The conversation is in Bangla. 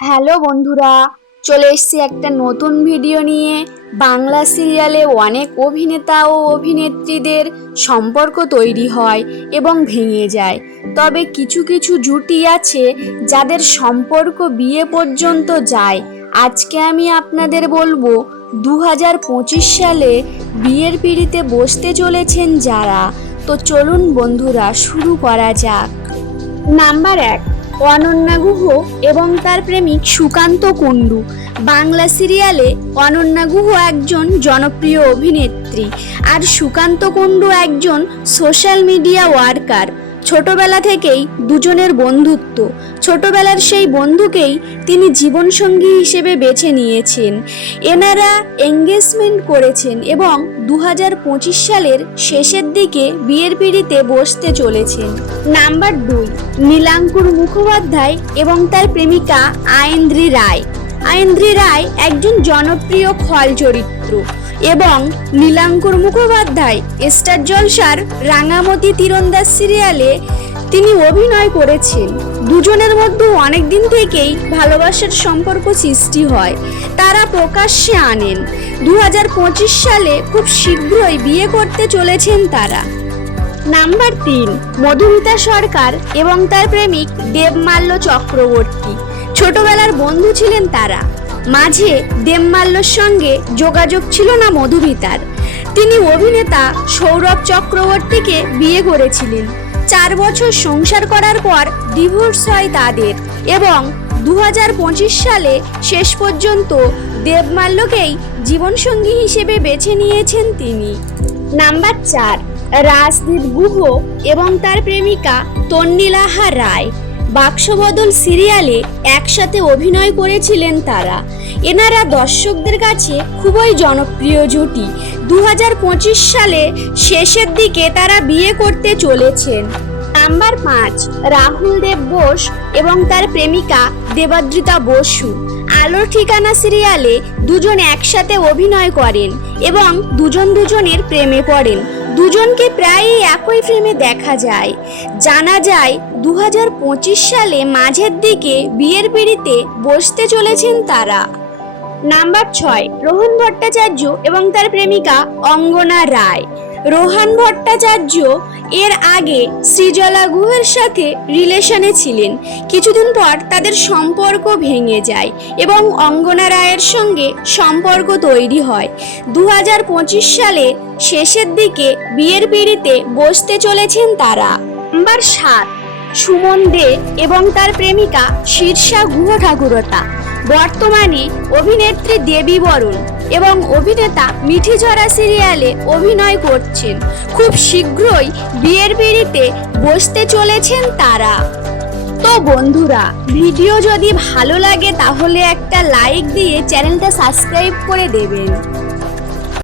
হ্যালো বন্ধুরা, চলে এসেছি একটা নতুন ভিডিও নিয়ে। বাংলা সিরিয়ালে অনেক অভিনেতা ও অভিনেত্রীদের সম্পর্ক তৈরি হয় এবং ভেঙে যায়। তবে কিছু কিছু জুটি আছে যাদের সম্পর্ক বিয়ে পর্যন্ত যায়। আজকে আমি আপনাদের বলব দু হাজার পঁচিশ সালে বিয়ের পিড়িতে বসতে চলেছেন যারা। তো চলুন বন্ধুরা, শুরু করা যাক। নাম্বার এক অনন্যা গুহ এবং তার প্রেমিক সুকান্ত কুণ্ডু। বাংলা সিরিয়ালে অনন্যা গুহ একজন জনপ্রিয় অভিনেত্রী আর সুকান্ত কুণ্ডু একজন সোশ্যাল মিডিয়া ওয়ার্কার ছোটবেলা থেকেই দুজনের বন্ধুত্ব। ছোটবেলার সেই বন্ধুকেই তিনি জীবনসঙ্গী হিসেবে বেছে নিয়েছেন। এনারা এঙ্গেজমেন্ট করেছেন এবং দু হাজার পঁচিশ সালের শেষের দিকে বিয়ের পিড়িতে বসতে চলেছেন। নাম্বার দুই, নীলাঙ্কুর মুখোপাধ্যায় এবং তার প্রেমিকা আয়েন্দ্রি রায়। আয়েন্দ্রি রায় একজন জনপ্রিয় খল চরিত্র। এবং নীলাঙ্কুর মুখোপাধ্যায় স্টার জলসার রাঙামতি তীরন্দাজ সিরিয়ালে তিনি অভিনয় করেছেন। দুজনের মধ্যে অনেক দিন থেকেই ভালোবাসার সম্পর্ক সৃষ্টি হয়। তারা প্রকাশ্যে আনেন। দু হাজার পঁচিশ সালে খুব শীঘ্রই বিয়ে করতে চলেছেন তারা। নাম্বার তিন, মধুমিতা সরকার এবং তার প্রেমিক দেবমাল্য চক্রবর্তী। ছোটবেলার বন্ধু ছিলেন তারা। মাঝে দেবমাল্যর সঙ্গে যোগাযোগ ছিল না মধুমিতার। তিনি অভিনেতা সৌরভ চক্রবর্তীকে বিয়ে করেছিলেন। চার বছর সংসার করার পর ডিভোর্স হয় তাদের এবং দু হাজার পঁচিশ সালে শেষ পর্যন্ত দেবমাল্যকেই জীবনসঙ্গী হিসেবে বেছে নিয়েছেন তিনি। নাম্বার চার, রাজদীপ গুহ এবং তার প্রেমিকা তন্নিলাহা রায়। বাক্সবদল সিরিয়ালে একসাথে অভিনয় করেছিলেন তারা। এনারা দর্শকদের কাছে খুবই জনপ্রিয় জুটি। দু সালে শেষের দিকে তারা বিয়ে করতে চলেছেন। নাম্বার পাঁচ, রাহুল দেব বোস এবং তার প্রেমিকা দেবাদ্রিতা বসু। আলোর ঠিকানা সিরিয়ালে দুজন একসাথে অভিনয় করেন এবং দুজন দুজনের প্রেমে পড়েন। দুজনকে প্রায়ই একই ফ্রেমে দেখা যায়। জানা যায় দু হাজার পঁচিশ সালে মাঝের দিকে বিয়ের পিড়িতে বসতে চলেছেন তারা। নাম্বার ছয়, রোহন ভট্টাচার্য এবং তার প্রেমিকা অঙ্গনা রায়। রোহান ভট্টাচার্য এর আগে সৃজলা গুহের সাথে রিলেশনে ছিলেন। কিছুদিন পর তাদের সম্পর্ক ভেঙে যায় এবং অঙ্গনা রায়ের সঙ্গে সম্পর্ক তৈরি হয়। দু হাজার পঁচিশ সালে শেষের দিকে বিয়ের পিড়িতে বসতে চলেছেন তারা। নাম্বার সাত, সুমন দে এবং তার প্রেমিকা শীর্ষা গুহ ঠাকুরতা বর্তমানে অভিনেত্রী দেবী বরুণ। এবং অভিনেতা মিঠি ঝরা সিরিয়ালে অভিনয় করছেন। খুব শীঘ্রই বিয়ের পিড়িতে বসতে চলেছেন তারা। তো বন্ধুরা, ভিডিও যদি ভালো লাগে তাহলে একটা লাইক দিয়ে চ্যানেলটা সাবস্ক্রাইব করে দেবেন।